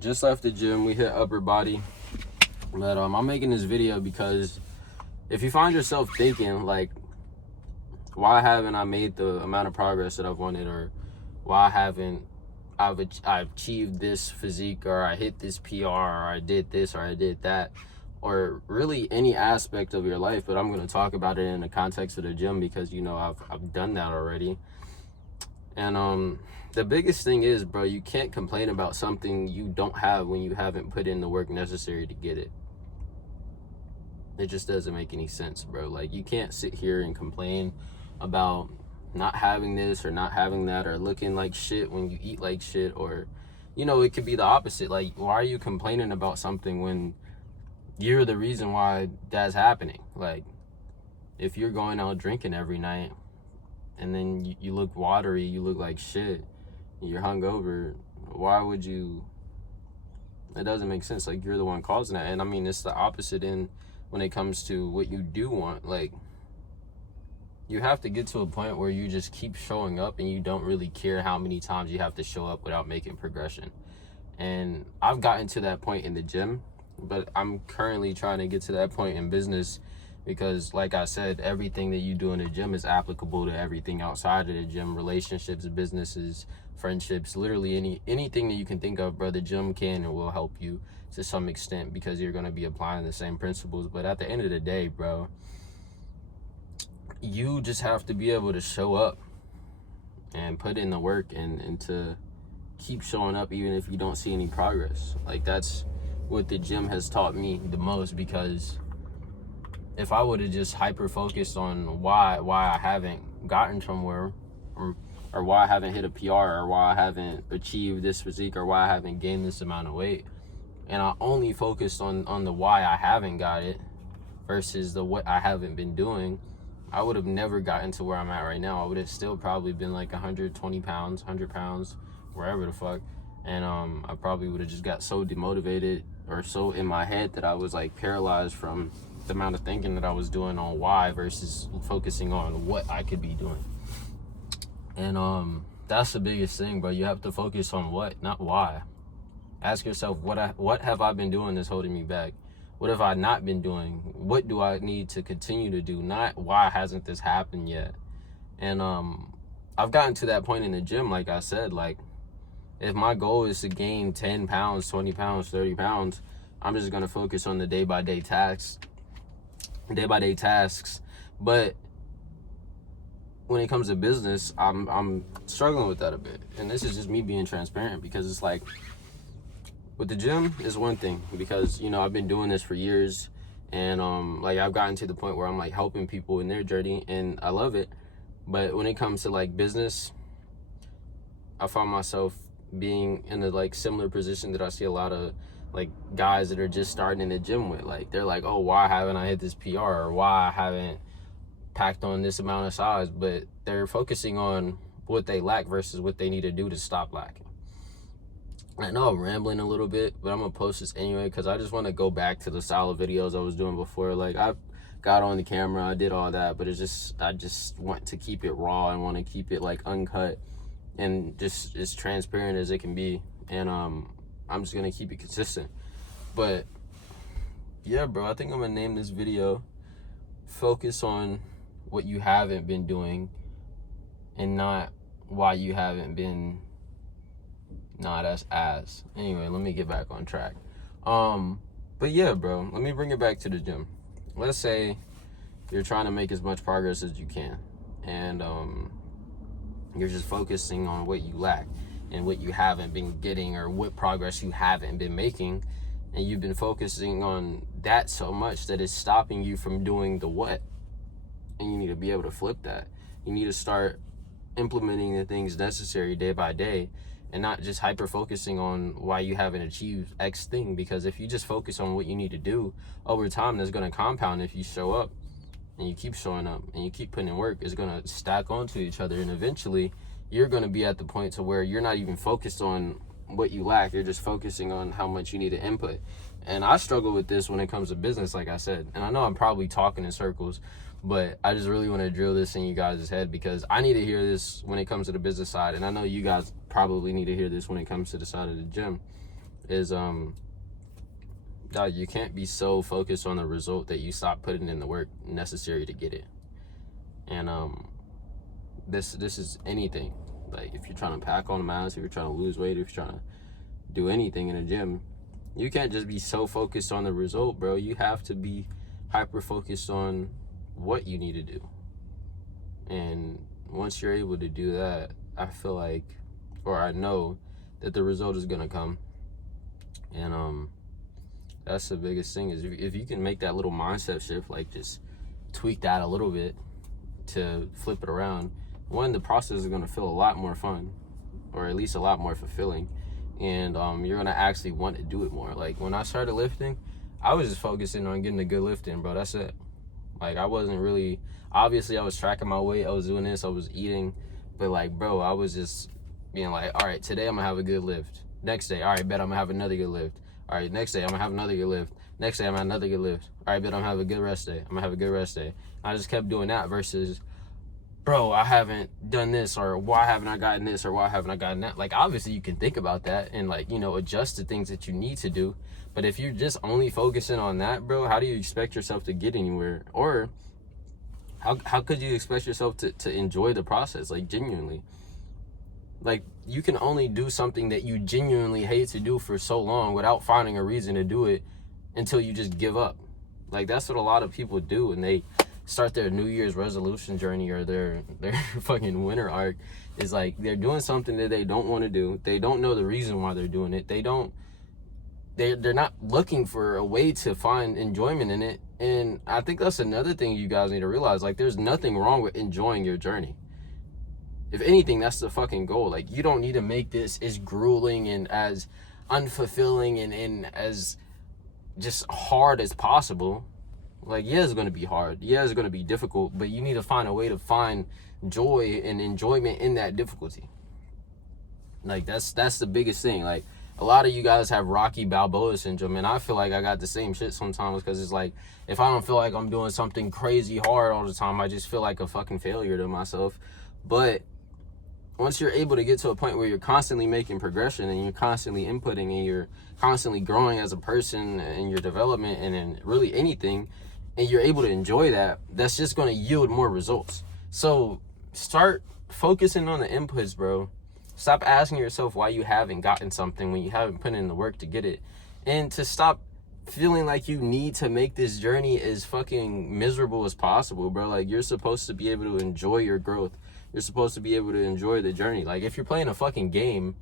Just left the gym. We hit upper body. But I'm making this video because if you find yourself thinking like, why haven't I made the amount of progress that I've wanted, or why haven't I've achieved this physique, or I hit this PR, or I did this, or I did that, or really any aspect of your life. But I'm going to talk about it in the context of the gym because I've done that already. And the biggest thing is, bro, you can't complain about something you don't have when you haven't put in the work necessary to get it. It just doesn't make any sense, bro. Like, you can't sit here and complain about not having this or not having that, or looking like shit when you eat like shit, or it could be the opposite. Like, why are you complaining about something when you're the reason why that's happening? Like, if you're going out drinking every night and then you look watery, you look like shit, you're hungover, why would you? It doesn't make sense. Like, you're the one causing that. And I mean, it's the opposite when it comes to what you do want. Like, you have to get to a point where you just keep showing up and you don't really care how many times you have to show up without making progression. And I've gotten to that point in the gym, but I'm currently trying to get to that point in business because, like I said, everything that you do in the gym is applicable to everything outside of the gym: relationships, businesses, friendships, literally anything that you can think of, bro. The gym can and will help you to some extent because you're going to be applying the same principles. But at the end of the day, bro, you just have to be able to show up and put in the work and to keep showing up even if you don't see any progress. Like, that's what the gym has taught me the most, because if I would have just hyper focused on why I haven't gotten somewhere, or why I haven't hit a PR, or why I haven't achieved this physique, or why I haven't gained this amount of weight, and I only focused on the why I haven't got it versus the what I haven't been doing, I would have never gotten to where I'm at right now. I would have still probably been like 120 pounds, 100 pounds, wherever the fuck. And I probably would have just got so demotivated or so in my head that I was like paralyzed from the amount of thinking that I was doing on why versus focusing on what I could be doing. And that's the biggest thing, bro. You have to focus on what, not why. Ask yourself, what have I been doing that's holding me back? What have I not been doing? What do I need to continue to do? Not why hasn't this happened yet? And I've gotten to that point in the gym, like I said. Like, if my goal is to gain 10 pounds, 20 pounds, 30 pounds, I'm just going to focus on the day-by-day tasks. But when it comes to business, I'm struggling with that a bit. And this is just me being transparent, because it's like, with the gym is one thing, because I've been doing this for years, and like, I've gotten to the point where I'm like helping people in their journey, and I love it. But when it comes to like business, I find myself being in a like similar position that I see a lot of like guys that are just starting in the gym with. Like, they're like, oh, why haven't I hit this PR, or why I haven't packed on this amount of size? But they're focusing on what they lack versus what they need to do to stop lacking. I know I'm rambling a little bit, but I'm gonna post this anyway because I just want to go back to the style of videos I was doing before. Like, I got on the camera, I did all that, but I just want to keep it raw and want to keep it like uncut and just as transparent as it can be. And I'm just gonna keep it consistent. But yeah, bro, I think I'm gonna name this video "Focus on What You Haven't Been Doing and Not Why You Haven't Been." Nah, that's ass. Anyway, let me get back on track. But yeah, bro, let me bring it back to the gym. Let's say you're trying to make as much progress as you can, and you're just focusing on what you lack and what you haven't been getting, or what progress you haven't been making, and you've been focusing on that so much that it's stopping you from doing the what. And you need to be able to flip that. You need to start implementing the things necessary day by day, and not just hyper focusing on why you haven't achieved X thing. Because if you just focus on what you need to do, over time that's going to compound. If you show up and you keep showing up and you keep putting in work, it's going to stack onto each other, and eventually you're going to be at the point to where you're not even focused on what you lack. You're just focusing on how much you need to input. And I struggle with this when it comes to business, like I said. And I know I'm probably talking in circles, but I just really want to drill this in you guys' head, because I need to hear this when it comes to the business side, and I know you guys probably need to hear this when it comes to the side of the gym. is dog, you can't be so focused on the result that you stop putting in the work necessary to get it. And this is anything. Like, if you're trying to pack on mass, if you're trying to lose weight, if you're trying to do anything in a gym, you can't just be so focused on the result, bro. You have to be hyper focused on what you need to do. And once you're able to do that, I feel like, or I know that the result is gonna come. And that's the biggest thing, is if you can make that little mindset shift, like just tweak that a little bit to flip it around, one, the process is gonna feel a lot more fun, or at least a lot more fulfilling. And you're gonna actually want to do it more. Like, when I started lifting, I was just focusing on getting a good lift in, bro. That's it. Like, I wasn't really, obviously I was tracking my weight, I was doing this, I was eating, but like, bro, I was just being like, all right, today I'm gonna have a good lift. Next day, all right, bet I'm gonna have another good lift. All right, next day I'm gonna have another good lift. Next day I'm gonna have another good lift. All right, bet I'm gonna have a good rest day. I'm gonna have a good rest day. I just kept doing that versus, bro, I haven't done this, or why haven't I gotten this, or why haven't I gotten that? Like, obviously you can think about that and, like, you know, adjust the things that you need to do. But if you're just only focusing on that, bro, how do you expect yourself to get anywhere? Or how could you expect yourself to enjoy the process, like, genuinely? Like, you can only do something that you genuinely hate to do for so long without finding a reason to do it until you just give up. Like, that's what a lot of people do when they start their New Year's resolution journey, or their fucking winter arc, is like, they're doing something that they don't want to do. They don't know the reason why they're doing it. They're not looking for a way to find enjoyment in it. And I think that's another thing you guys need to realize. Like, there's nothing wrong with enjoying your journey. If anything, that's the fucking goal. Like, you don't need to make this as grueling and as unfulfilling and as just hard as possible. Like, yeah, it's going to be hard. Yeah, it's going to be difficult, but you need to find a way to find joy and enjoyment in that difficulty. Like, that's the biggest thing. Like, a lot of you guys have Rocky Balboa syndrome, and I feel like I got the same shit sometimes, because it's like, if I don't feel like I'm doing something crazy hard all the time, I just feel like a fucking failure to myself. But once you're able to get to a point where you're constantly making progression, and you're constantly inputting, and you're constantly growing as a person in your development and in really anything, and you're able to enjoy that, that's just going to yield more results. So start focusing on the inputs, bro. Stop asking yourself why you haven't gotten something when you haven't put in the work to get it. And to stop feeling like you need to make this journey as fucking miserable as possible, bro. Like, you're supposed to be able to enjoy your growth. You're supposed to be able to enjoy the journey. Like, if you're playing a fucking game,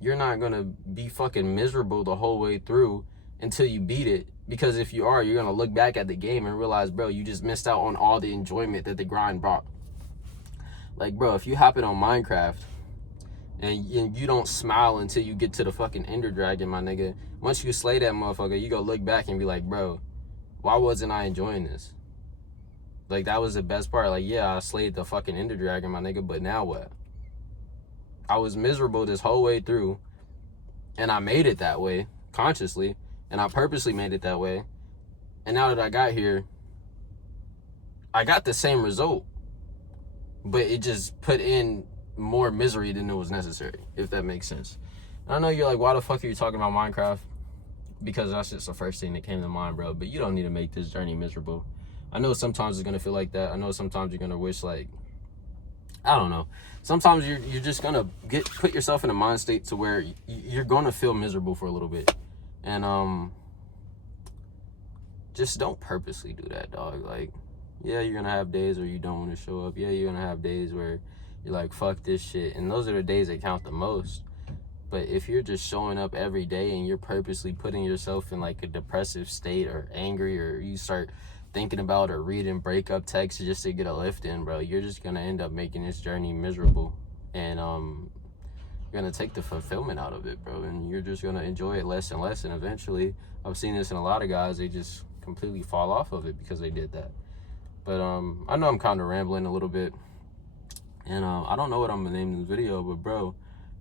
you're not going to be fucking miserable the whole way through until you beat it. Because if you are, you're going to look back at the game and realize, bro, you just missed out on all the enjoyment that the grind brought. Like, bro, if you hop in on Minecraft and you don't smile until you get to the fucking Ender Dragon, my nigga, once you slay that motherfucker, you go look back and be like, bro, why wasn't I enjoying this? Like, that was the best part. Like, yeah, I slayed the fucking Ender Dragon, my nigga, but now what? I was miserable this whole way through, and I made it that way consciously, and I purposely made it that way. And now that I got here, I got the same result, but it just put in more misery than it was necessary, if that makes sense. And I know you're like, why the fuck are you talking about Minecraft? Because that's just the first thing that came to mind, bro. But you don't need to make this journey miserable. I know sometimes it's gonna feel like that. I know sometimes you're gonna wish, like, I don't know. Sometimes you're just gonna put yourself in a mind state to where you're gonna feel miserable for a little bit. And just don't purposely do that, dog. Like, yeah, you're gonna have days where you don't want to show up. Yeah, you're gonna have days where you're like, fuck this shit. And those are the days that count the most. But if you're just showing up every day and you're purposely putting yourself in like a depressive state, or angry, or you start thinking about or reading breakup texts just to get a lift in, bro, you're just gonna end up making this journey miserable. And you're gonna take the fulfillment out of it, bro, and you're just gonna enjoy it less and less. And eventually, I've seen this in a lot of guys, they just completely fall off of it because they did that. But I know I'm kind of rambling a little bit, and I don't know what I'm gonna name this video, but bro,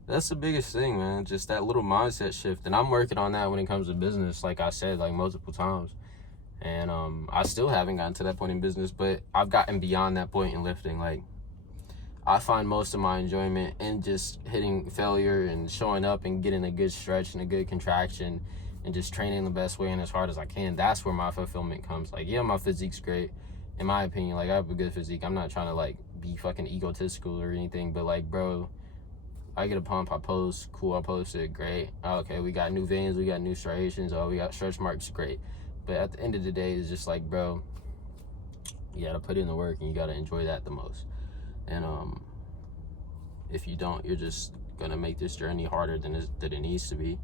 that's the biggest thing, man. Just that little mindset shift. And I'm working on that when it comes to business, like I said, like multiple times. And I still haven't gotten to that point in business, but I've gotten beyond that point in lifting. Like, I find most of my enjoyment in just hitting failure and showing up and getting a good stretch and a good contraction and just training the best way and as hard as I can. That's where my fulfillment comes. Like, yeah, my physique's great, in my opinion. Like, I have a good physique. I'm not trying to, like, be fucking egotistical or anything, but, like, bro, I get a pump, I post, cool, I posted, great. Okay, we got new veins, we got new striations, we got stretch marks, great. But at the end of the day, it's just like, bro, you gotta put in the work and you gotta enjoy that the most. And if you don't, you're just gonna make this journey harder than it needs to be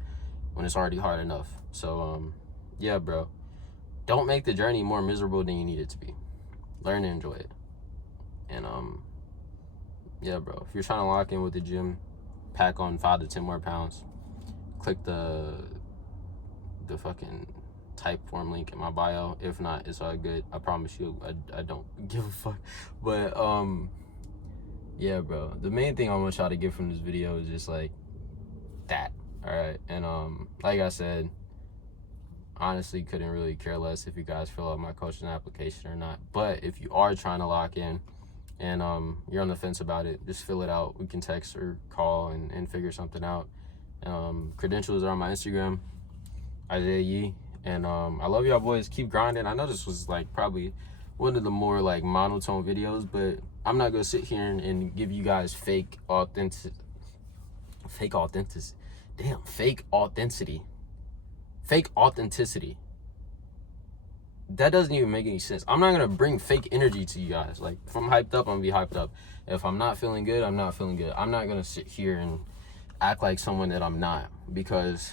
when it's already hard enough. So yeah, bro, don't make the journey more miserable than you need it to be. Learn to enjoy it. And yeah, bro, if you're trying to lock in with the gym, pack on 5 to 10 more pounds, click the fucking Typeform link in my bio. If not, it's all good. I promise you, I don't give a fuck. But yeah, bro, the main thing I want y'all to get from this video is just like that. All right. And like I said, honestly couldn't really care less if you guys fill out my coaching application or not. But if you are trying to lock in and you're on the fence about it, just fill it out. We can text or call and figure something out. Credentials are on my Instagram, Isaiah Yee. And I love y'all boys. Keep grinding. I know this was like probably one of the more like monotone videos, but I'm not gonna sit here and give you guys fake authenticity. That doesn't even make any sense. I'm not gonna bring fake energy to you guys. Like, if I'm hyped up, I'm gonna be hyped up. If I'm not feeling good, I'm not feeling good. I'm not gonna sit here and act like someone that I'm not, because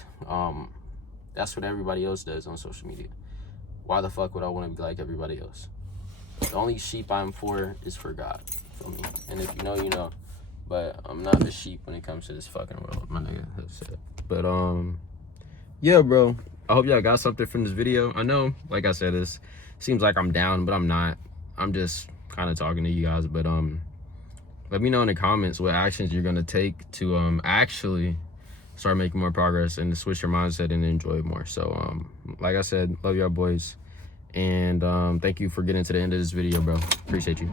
that's what everybody else does on social media. Why the fuck would I want to be like everybody else? The only sheep I'm for is for God. Feel me? And if you know, you know. But I'm not a sheep when it comes to this fucking world, my nigga. That's it. But yeah, bro, I hope y'all got something from this video. I know, like I said, this seems like I'm down, but I'm not. I'm just kind of talking to you guys. But let me know in the comments what actions you're gonna take to actually start making more progress and to switch your mindset and enjoy it more. So like I said, love y'all boys, and thank you for getting to the end of this video, bro. Appreciate you.